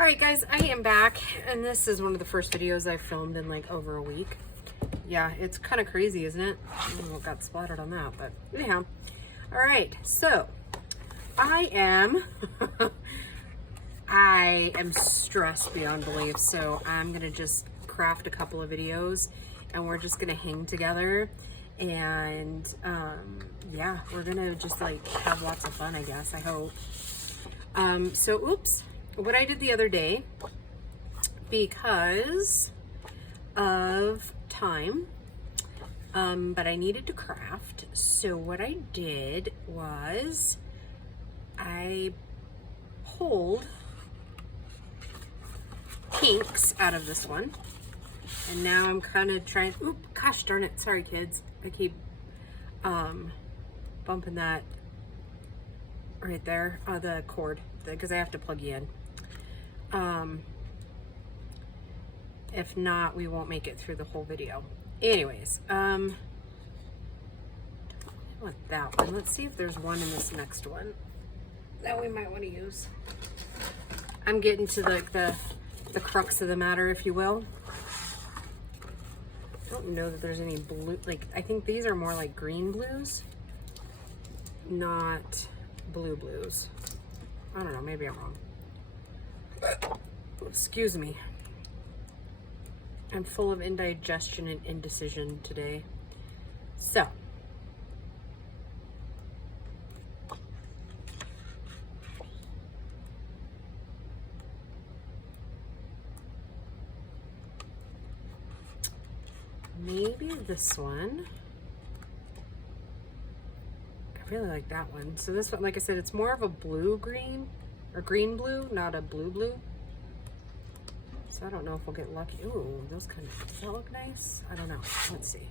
Alright guys, I am back, and this is one of the first videos I filmed in like over a week. Yeah, it's kind of crazy, isn't it? I don't know what got splattered on that, but anyhow. Alright, so I am stressed beyond belief, so I'm gonna just craft a couple of videos and we're just gonna hang together and yeah, we're gonna just like have lots of fun, I guess, I hope. Oops. What I did the other day, because of time, but I needed to craft. So what I did was I pulled pinks out of this one. And now I'm kind of trying, oop, gosh darn it. Sorry kids. I keep bumping that right there, the cord, because I have to plug you in. If not, we won't make it through the whole video. Anyways, I want that one. Let's see if there's one in this next one that we might want to use. I'm getting to like the crux of the matter, if you will. I don't know that there's any blue, like, I think these are more like green blues, not blue blues. I don't know, maybe I'm wrong. Excuse me. I'm full of indigestion and indecision today. So, maybe this one. I really like that one. So this one, like I said, it's more of a blue-green or green-blue, not a blue-blue. So I don't know if we'll get lucky. Ooh, those kind of, does that look nice? I don't know. Let's see.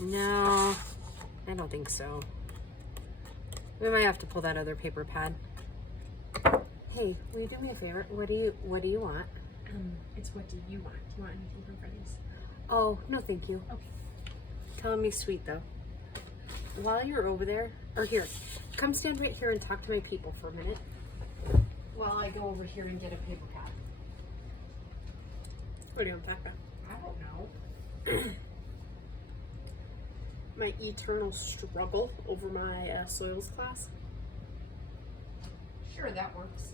No, I don't think so. We might have to pull that other paper pad. Hey, will you do me a favor? What do you want? It's what do you want? Do you want anything from Freddy's? Oh, no thank you. Okay. Telling me sweet though. While you're over there, or here, come stand right here and talk to my people for a minute while I go over here and get a paper pad. What do you want to talk about? I don't know. My eternal struggle over my soils class. Sure, that works.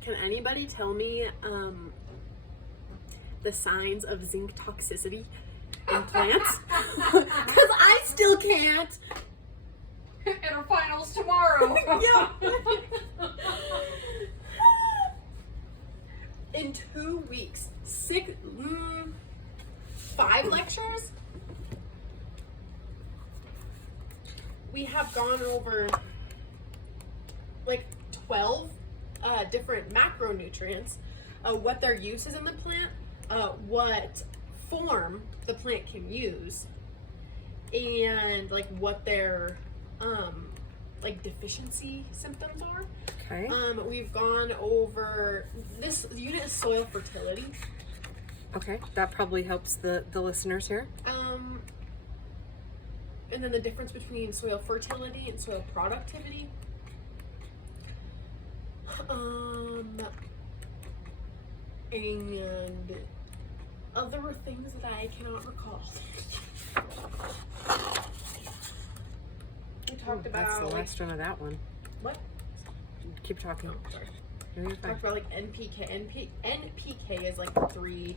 Can anybody tell me the signs of zinc toxicity in plants? Because I still can't. And our finals tomorrow. Yeah. In 2 weeks, 5 lectures. We have gone over like 12 different macronutrients, what their use is in the plant, what form the plant can use, and like what their like deficiency symptoms are. Okay. We've gone over this unit is soil fertility. Okay, that probably helps the listeners here. And then the difference between soil fertility and soil productivity. And other things that I cannot recall. We talked about. That's the last one of that one. What? Keep talking. Oh, sorry. We talked about like NPK. NPK is like the 3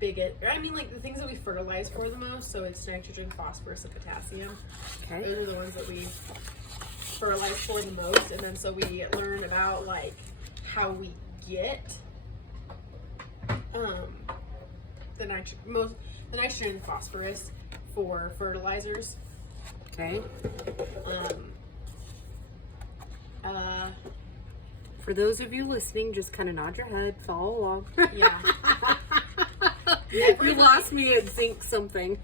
biggest. I mean, like the things that we fertilize for the most. So it's nitrogen, phosphorus, and potassium. Okay. Those are the ones that we fertilize for the most, and then so we learn about like how we get the nitrogen and phosphorus for fertilizers. Okay. For those of you listening, just kind of nod your head, follow along. Yeah. You lost me at zinc something.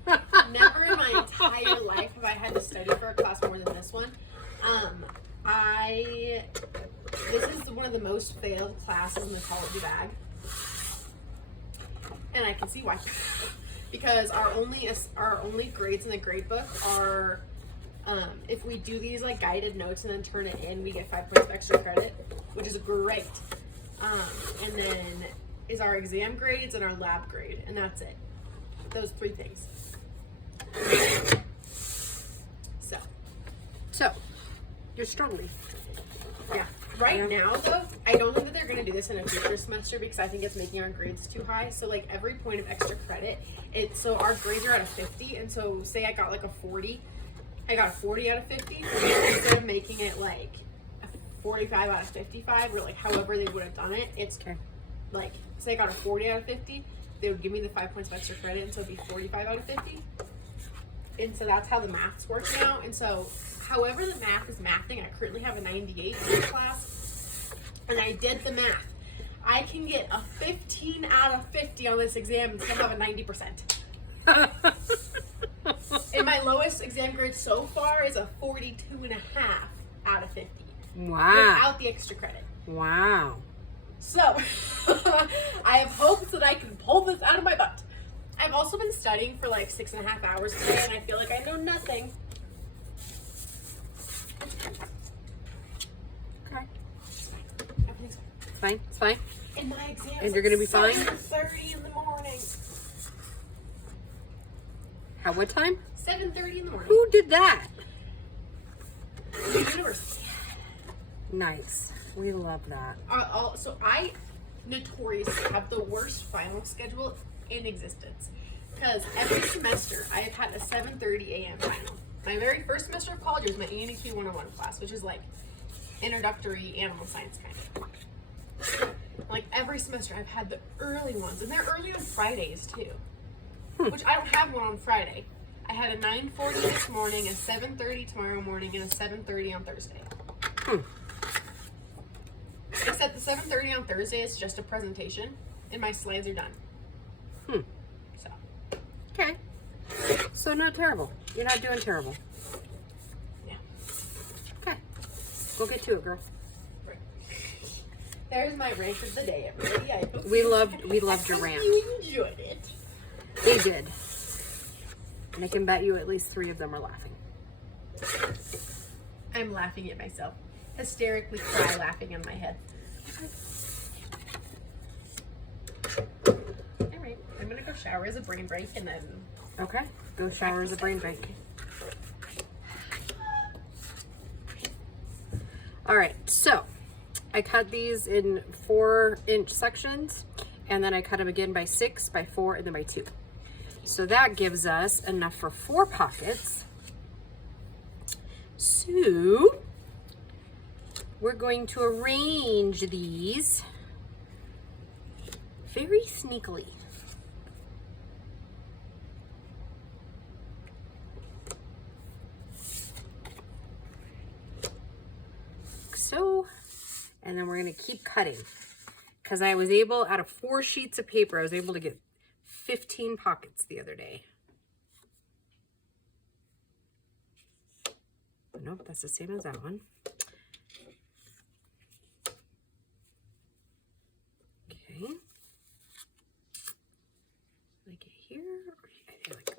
Never in my entire life have I had to study for a class more than this one. This is one of the most failed classes in the college bag. And I can see why. Because our only grades in the grade book are if we do these like guided notes and then turn it in, we get 5 points of extra credit, which is great. And then is our exam grades and our lab grade, and that's it. Those 3 things. So, you're struggling. Yeah. Right now, though, I don't think that they're going to do this in a future semester because I think it's making our grades too high. So, like, every point of extra credit, so our grades are at a 50, and so say I got like a 40, I got a 40 out of 50, instead of making it like a 45 out of 55, or like however they would have done it, it's like, say I got a 40 out of 50, they would give me the 5 points of extra credit, and so it'd be 45 out of 50. And so that's how the math's working out. And so however the math is mathing, I currently have a 98 in this class, and I did the math. I can get a 15 out of 50 on this exam and still have a 90%. And my lowest exam grade so far is a 42.5 out of 50. Wow. Without the extra credit. Wow. So, I have hopes that I can pull this out of my butt. I've also been studying for like 6.5 hours today, and I feel like I know nothing. Okay. Everything's Fine. It's fine. And my exam And you're gonna be fine? 7:30 in the morning. How, what time? 7:30 in the morning. Who did that? University. Nice. We love that. So I notoriously have the worst final schedule in existence, because every semester I have had a 7:30 a.m. final. My very first semester of college was my ANQ 101 class, which is like introductory animal science kind of. Like every semester I've had the early ones, and they're early on Fridays too, which I don't have one on Friday. I had a 9:40 this morning, a 7:30 tomorrow morning, and a 7:30 on Thursday. Except the 7:30 on Thursday is just a presentation, and my slides are done. So. Okay. So not terrible. You're not doing terrible. Yeah. Okay. Go get to it, girl. Right. There's my rant of the day, everybody. We loved your rant. You enjoyed it. They did. And I can bet you at least 3 of them are laughing. I'm laughing at myself. Hysterically cry laughing in my head. Alright, I'm gonna go shower as a brain break and then... Okay. Go shower as a brain break. Alright, so I cut these in 4-inch sections, and then I cut them again by 6, by 4, and then by 2. So that gives us enough for 4 pockets. So we're going to arrange these very sneakily. So, and then we're going to keep cutting, because I was able, out of 4 sheets of paper, I was able to get 15 pockets the other day. Nope, that's the same as that one. Okay. Like it here, or I like it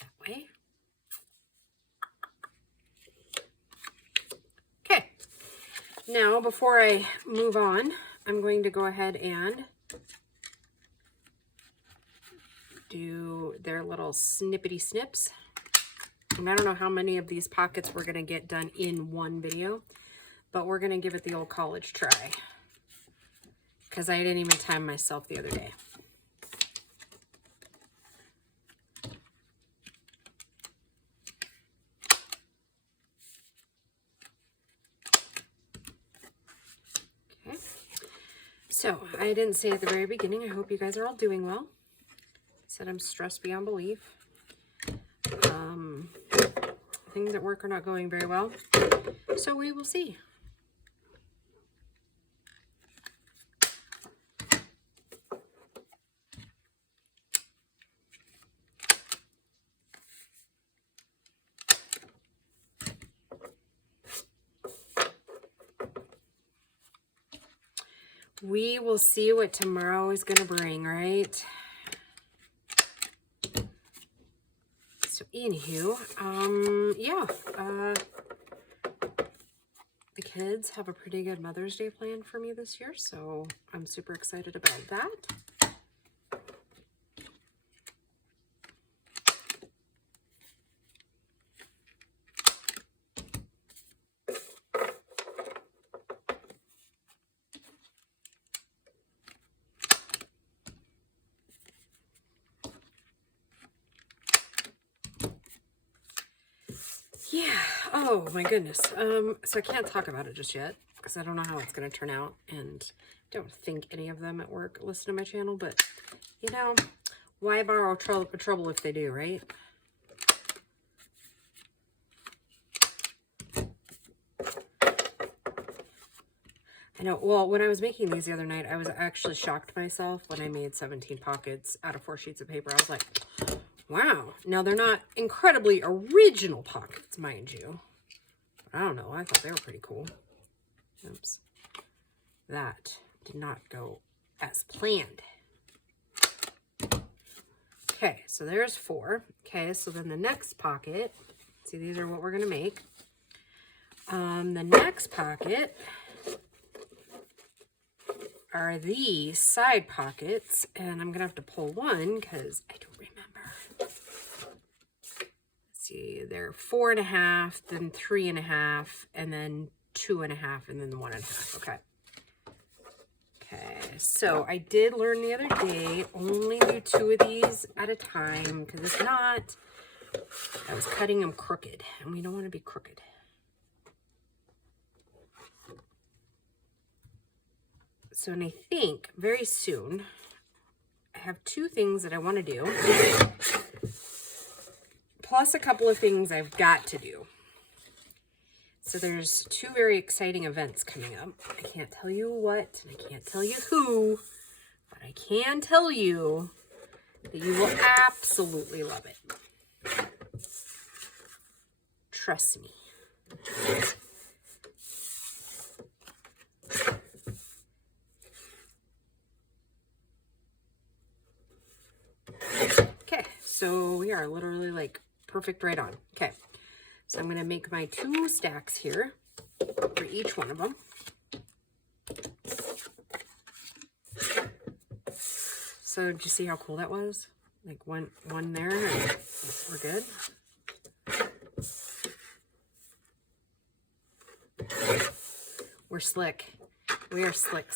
that way. Okay. Now, before I move on, I'm going to go ahead and do their little snippety snips. And I don't know how many of these pockets we're going to get done in one video, but we're going to give it the old college try, because I didn't even time myself the other day. Okay, so I didn't say at the very beginning, I hope you guys are all doing well. I said I'm stressed beyond belief. Things at work are not going very well, so we will see. We will see what tomorrow is going to bring, right? So Anywho, yeah, the kids have a pretty good Mother's Day plan for me this year, so I'm super excited about that. Yeah, oh my goodness. So I can't talk about it just yet because I don't know how it's going to turn out, and I don't think any of them at work listen to my channel, but you know, why borrow trouble if they do, right? I know, well, when I was making these the other night, I was actually shocked myself when I made 17 pockets out of 4 sheets of paper. I was like, wow. Now, they're not incredibly original pockets, mind you. But I don't know. I thought they were pretty cool. Oops. That did not go as planned. Okay, so there's 4. Okay, so then the next pocket, see, these are what we're going to make. The next pocket are these side pockets, and I'm gonna have to pull one because I don't remember. Let's see, they're 4.5, then 3.5, and then 2.5, and then 1.5. Okay. Okay, so I did learn the other day, only do 2 of these at a time, because if not, I was cutting them crooked, and we don't want to be crooked. So, and I think very soon, I have 2 things that I want to do, plus a couple of things I've got to do. So there's 2 very exciting events coming up. I can't tell you what, and I can't tell you who, but I can tell you that you will absolutely love it. Trust me. Okay, so we are literally like perfect right on. Okay, so I'm going to make my 2 stacks here for each one of them. So did you see how cool that was? Like one there, and we're good. We're slick. We are slick.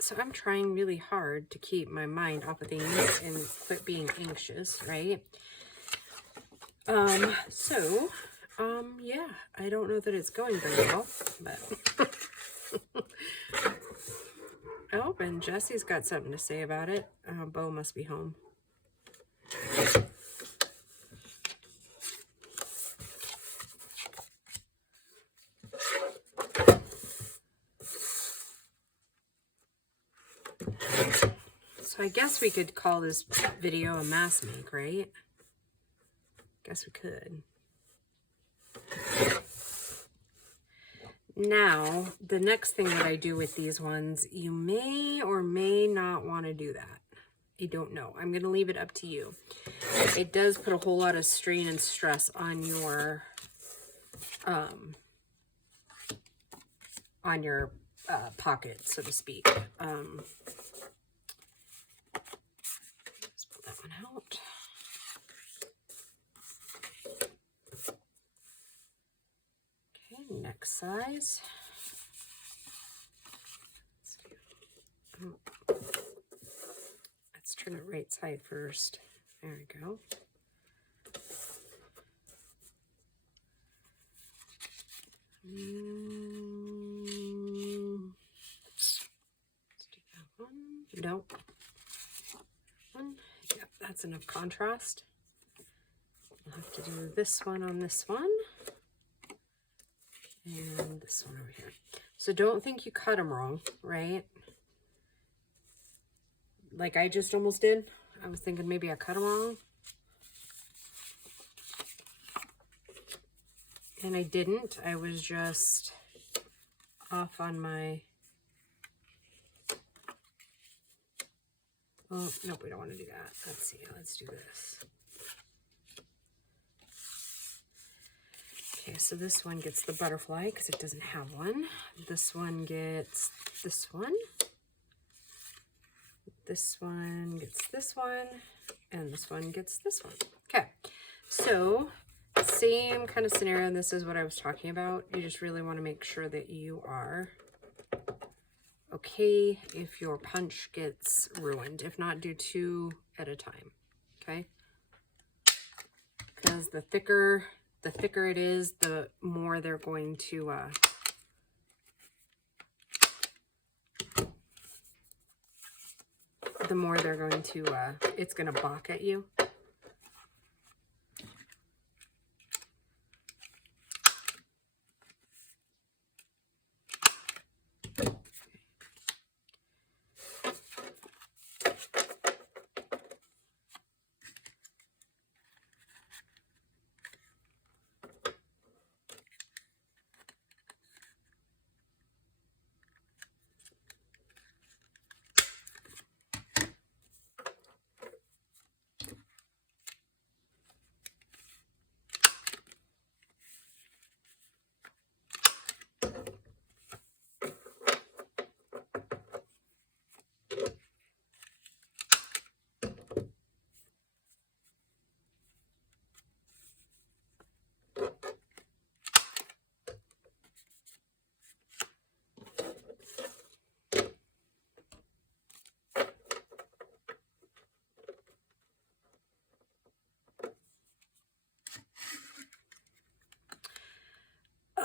So I'm trying really hard to keep my mind off of things and quit being anxious, right? Yeah, I don't know that it's going very well, but oh, and Jesse's got something to say about it. Bo must be home. So I guess we could call this video a mass make, right? Guess we could. Now, the next thing that I do with these ones, you may or may not want to do that. I don't know. I'm going to leave it up to you. It does put a whole lot of strain and stress on your pocket, so to speak. Let's pull that one out. Okay, next size. Let's turn it right side first. There we go. Let's do that one. Nope. One. Yep, that's enough contrast. I'll have to do this one on this one. And this one over here. So don't think you cut them wrong, right? Like I just almost did. I was thinking maybe I cut them wrong. And I didn't. I was just off on my... Oh, nope, we don't want to do that. Let's see. Let's do this. Okay, so this one gets the butterfly because it doesn't have one. This one gets this one. This one gets this one. And this one gets this one. Okay, so same kind of scenario. And this is what I was talking about. You just really want to make sure that you are okay if your punch gets ruined. If not, do 2 at a time. Okay, because the thicker it is, the more they're going to it's going to balk at you.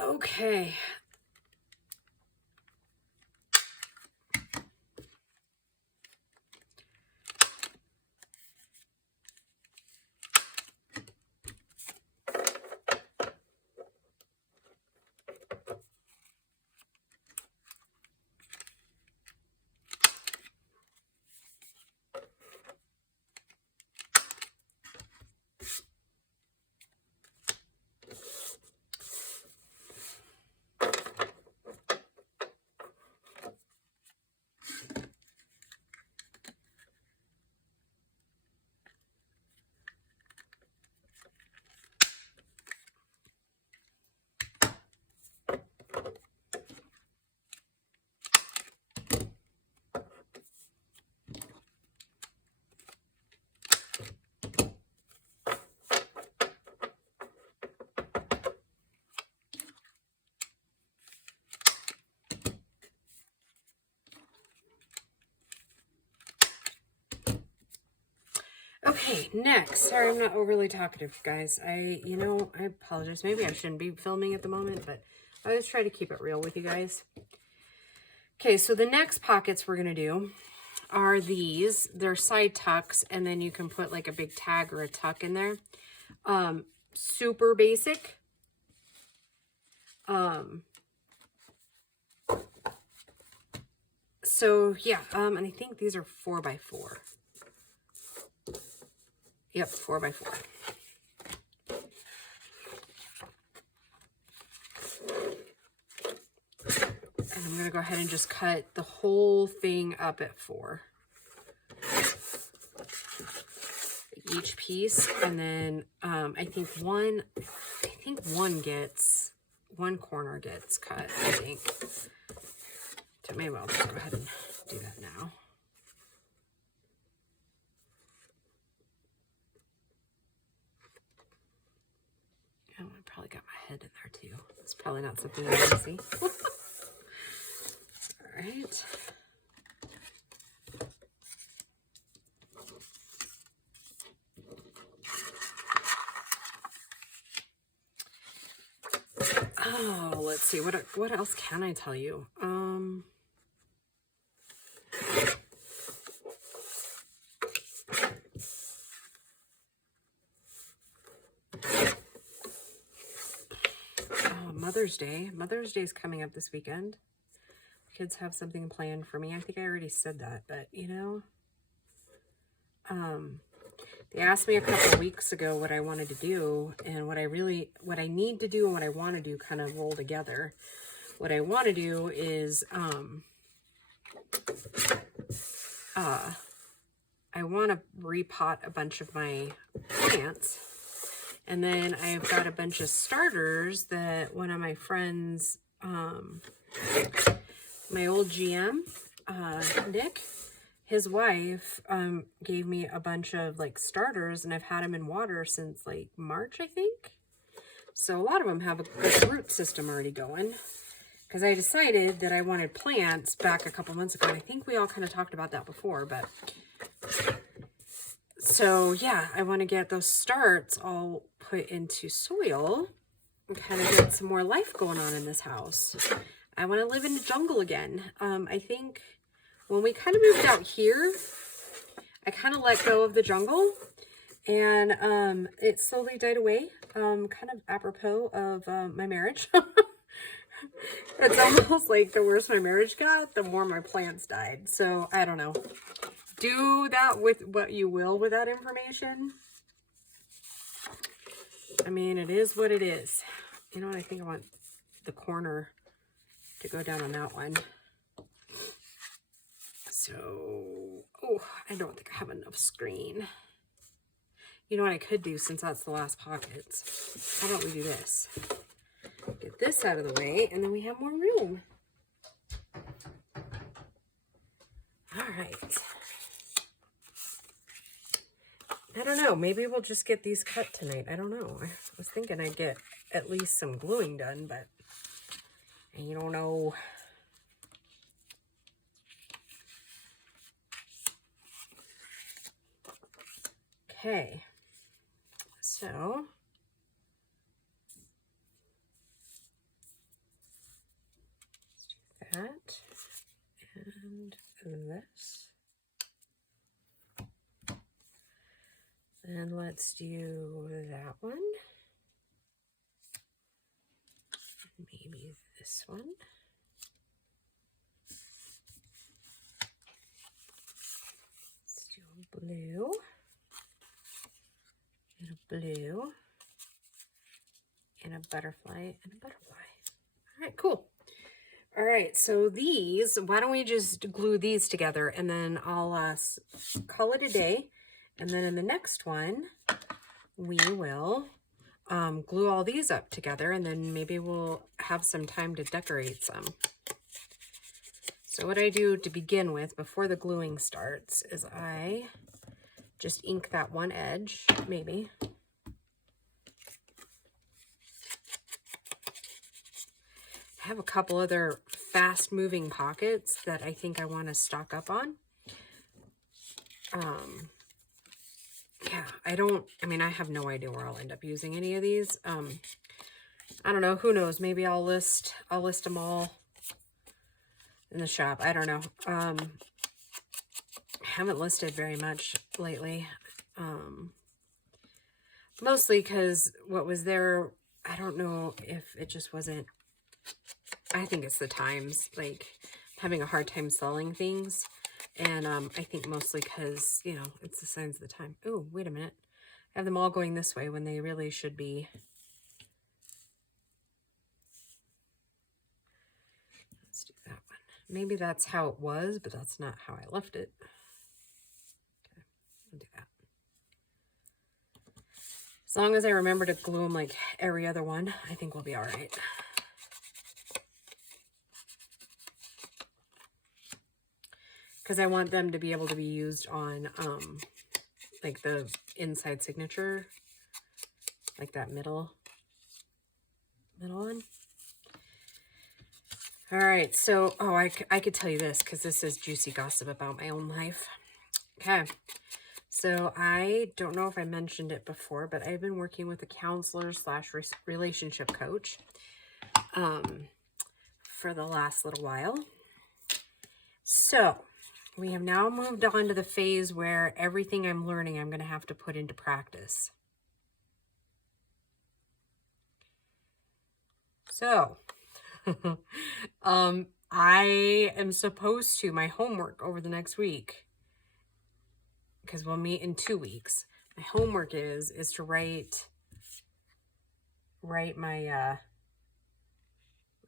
Okay. Okay, next. Sorry, I'm not overly talkative, guys. I apologize. Maybe I shouldn't be filming at the moment, but I always try to keep it real with you guys. Okay, so the next pockets we're going to do are these. They're side tucks, and then you can put like a big tag or a tuck in there. Super basic. So, yeah, and I think these are 4x4. Yep, 4x4. And I'm going to go ahead and just cut the whole thing up at 4. Each piece. And then I think one corner gets cut, I think. So maybe I'll just go ahead and do that now. Oh, I probably got my head in there too. It's probably not something you want to see. All right. Oh, let's see. What else can I tell you? Mother's Day. Mother's Day is coming up this weekend. Kids have something planned for me. I think I already said that, but you know, they asked me a couple of weeks ago what I wanted to do, and what I need to do and what I want to do kind of roll together. What I want to do is, I want to repot a bunch of my plants, and then I've got a bunch of starters that one of my friends, my old GM, Nick, his wife, gave me a bunch of like starters, and I've had them in water since like March, I think. So a lot of them have a good root system already going, because I decided that I wanted plants back a couple months ago. I think we all kind of talked about that before, but so yeah, I want to get those starts all put into soil and kind of get some more life going on in this house. I want to live in the jungle again. I think when we kind of moved out here, I kind of let go of the jungle, and it slowly died away, kind of apropos of my marriage. It's almost like the worse my marriage got, the more my plants died. So I don't know. Do that with what you will with that information. I mean, it is what it is. You know what? I think I want the corner to go down on that one. So, oh, I don't think I have enough screen. You know what I could do, since that's the last pockets? How about we do this? Get this out of the way, and then we have more room. All right. I don't know. Maybe we'll just get these cut tonight. I don't know. I was thinking I'd get at least some gluing done, but I don't know. Okay. So that and this. And let's do that one. Maybe this one. Let's do a blue. And a blue. And a butterfly and a butterfly. All right, cool. All right, so these, why don't we just glue these together, and then I'll call it a day. And then in the next one, we will glue all these up together, and then maybe we'll have some time to decorate some. So what I do to begin with, before the gluing starts, is I just ink that one edge, maybe. I have a couple other fast-moving pockets that I think I want to stock up on. Yeah, I have no idea where I'll end up using any of these. I don't know, who knows? Maybe I'll list them all in the shop. I don't know. I haven't listed very much lately. Mostly because what was there, I don't know if it just wasn't, I think it's the times, like having a hard time selling things. And I think mostly because, you know, it's the signs of the time. Oh, wait a minute. I have them all going this way when they really should be. Let's do that one. Maybe that's how it was, but that's not how I left it. Okay, I'll do that. As long as I remember to glue them like every other one, I think we'll be all right. Because I want them to be able to be used on, like the inside signature, like that middle one. All right, so, oh, I could tell you this, because this is juicy gossip about my own life. Okay, so I don't know if I mentioned it before, but I've been working with a counselor / relationship coach for the last little while. So we have now moved on to the phase where everything I'm learning, I'm going to have to put into practice. So, I am supposed to, my homework over the next week, because we'll meet in 2 weeks. My homework is to write my,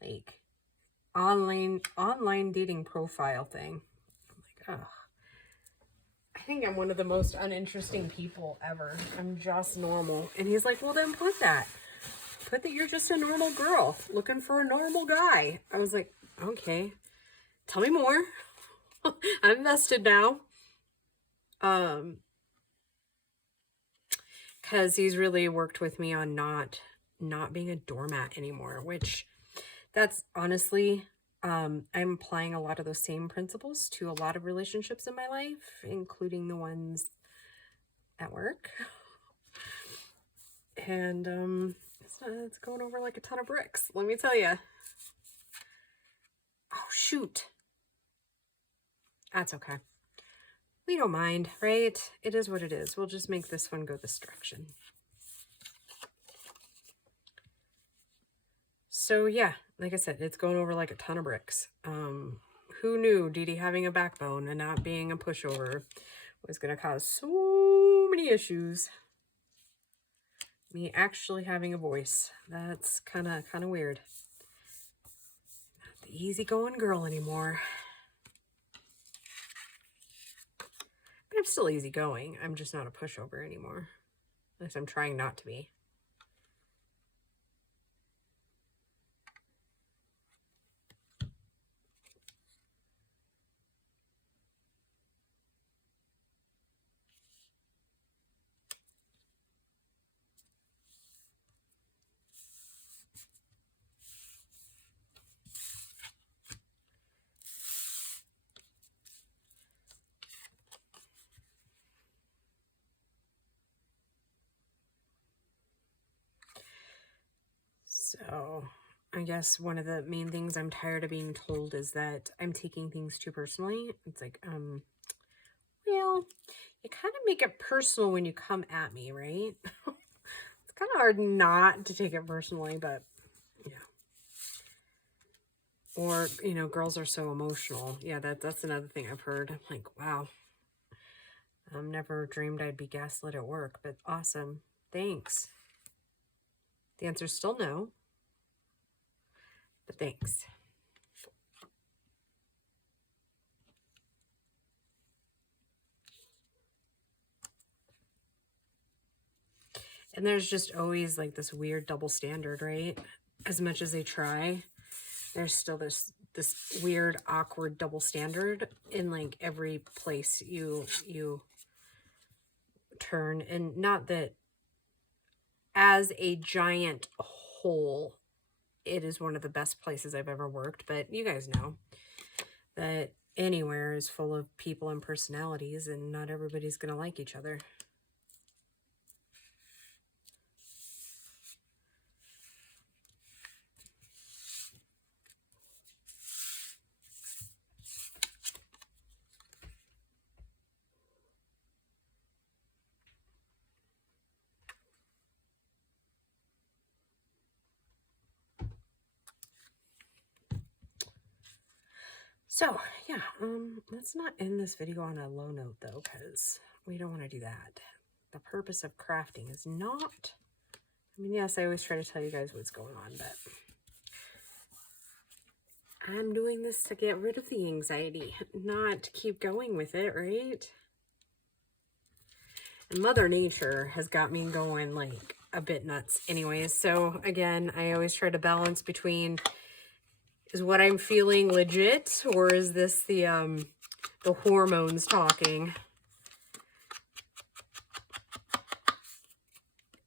like, online dating profile thing. I'm like, oh, I think I'm one of the most uninteresting people ever. I'm just normal. And he's like, well, then put that you're just a normal girl looking for a normal guy. I was like, okay, tell me more. I'm invested now. Because he's really worked with me on not being a doormat anymore, which that's honestly, I'm applying a lot of those same principles to a lot of relationships in my life, including the ones at work. And it's going over like a ton of bricks, let me tell you. Oh, shoot. That's okay. We don't mind, right? It is what it is. We'll just make this one go this direction. So yeah, like I said, it's going over like a ton of bricks. Who knew Dee having a backbone and not being a pushover was going to cause so many issues? Me actually having a voice. That's kind of weird. Not the easygoing girl anymore. But I'm still easygoing. I'm just not a pushover anymore. At least I'm trying not to be. So I guess one of the main things I'm tired of being told is that I'm taking things too personally. It's like, well, you kind of make it personal when you come at me, right? It's kind of hard not to take it personally, but yeah. Or, girls are so emotional. Yeah, that's another thing I've heard. I'm like, wow. Never dreamed I'd be gaslit at work, but awesome. Thanks. The answer's still no. But thanks. And there's just always like this weird double standard, right? As much as they try, there's still this weird, awkward double standard in like every place you turn. And not that as a giant whole, it is one of the best places I've ever worked, but you guys know that anywhere is full of people and personalities, and not everybody's gonna like each other. So, yeah, let's not end this video on a low note, though, because we don't want to do that. The purpose of crafting is not... I mean, yes, I always try to tell you guys what's going on, but... I'm doing this to get rid of the anxiety, not to keep going with it, right? And Mother Nature has got me going, like, a bit nuts anyways. So, again, I always try to balance between... Is what I'm feeling legit, or is this the hormones talking?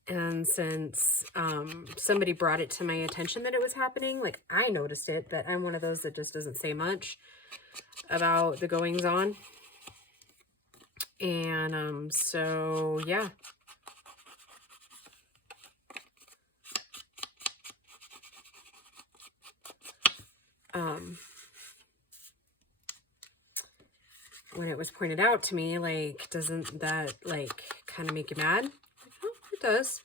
And since somebody brought it to my attention that it was happening, like I noticed it, but I'm one of those that just doesn't say much about the goings on. And so yeah. When it was pointed out to me, like, doesn't that, like, kind of make you mad? Like, oh, it does.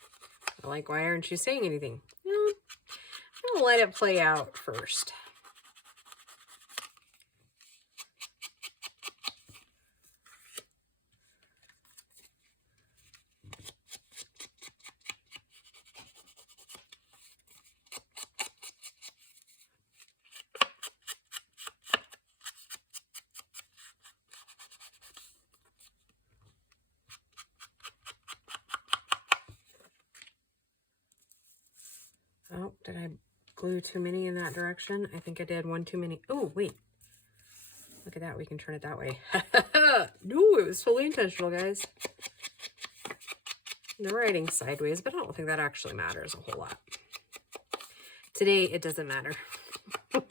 Like, why aren't you saying anything? No, I gonna let it play out first. Oh, did I glue too many in that direction? I think I did one too many. Oh, wait. Look at that. We can turn it that way. No, it was fully intentional, guys. The writing sideways, but I don't think that actually matters a whole lot. Today, it doesn't matter. Okay.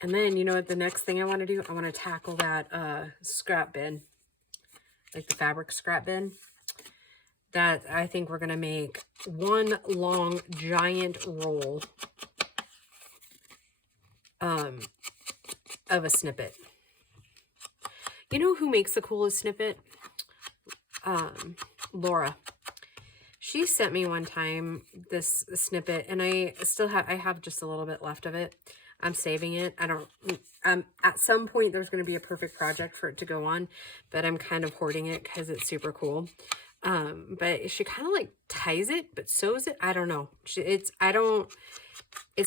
And then, you know what, the next thing I want to do? I want to tackle that scrap bin, like the fabric scrap bin. That I think we're going to make one long giant roll of a snippet. You know who makes the coolest snippet? Laura. She sent me one time this snippet, and I have just a little bit left of it. I'm saving it. At some point there's going to be a perfect project for it to go on, but I'm kind of hoarding it because it's super cool. But she kind of like ties it, but sews it. I don't know. It's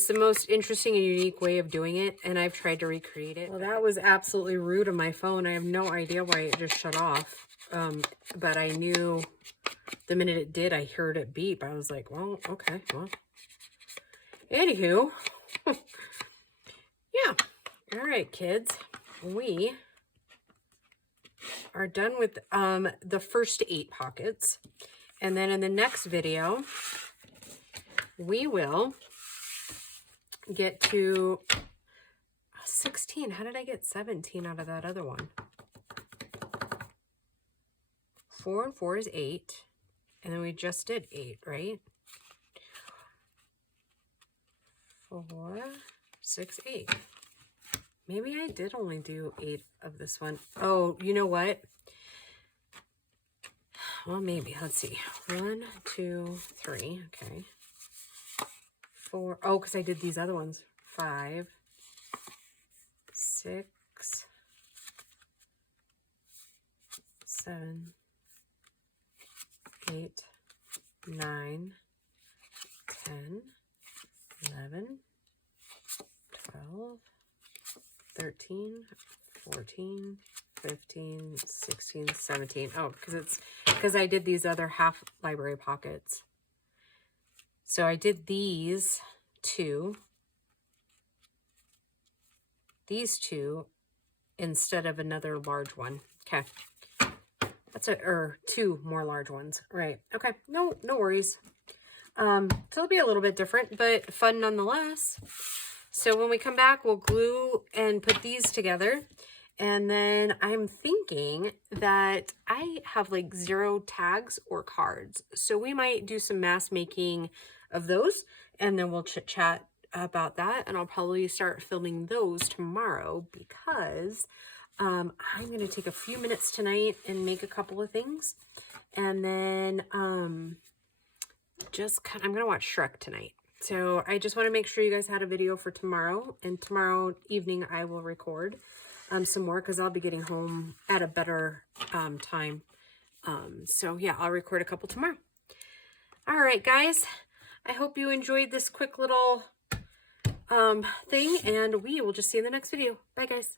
the most interesting and unique way of doing it, and I've tried to recreate it. Well, that was absolutely rude of my phone. I have no idea why it just shut off. But I knew the minute it did, I heard it beep. I was like, well, okay, well. Anywho, yeah. All right, kids. We are done with the first 8 pockets. And then in the next video, we will get to 16. How did I get 17 out of that other one? 4 and 4 is 8. And then we just did 8, right? 4, 6, 8. Maybe I did only do 8 of this one. Oh, you know what? Well, maybe. Let's see. 1, 2, 3. Okay. 4. Oh, because I did these other ones. 5, 6, 7, 8, 9, 10, 11, 12, 13, 14, 15, 16, 17. Oh, because I did these other half library pockets. So I did these 2 instead of another large one. Okay. That's or 2 more large ones. Right. Okay. No worries. So it'll be a little bit different, but fun nonetheless. So when we come back, we'll glue and put these together. And then I'm thinking that I have like 0 tags or cards. So we might do some mass making of those, and then we'll chit chat about that. And I'll probably start filming those tomorrow because I'm going to take a few minutes tonight and make a couple of things. And then I'm going to watch Shrek tonight. So I just want to make sure you guys had a video for tomorrow. And tomorrow evening I will record some more because I'll be getting home at a better time. So yeah, I'll record a couple tomorrow. All right, guys. I hope you enjoyed this quick little thing. And we will just see you in the next video. Bye, guys.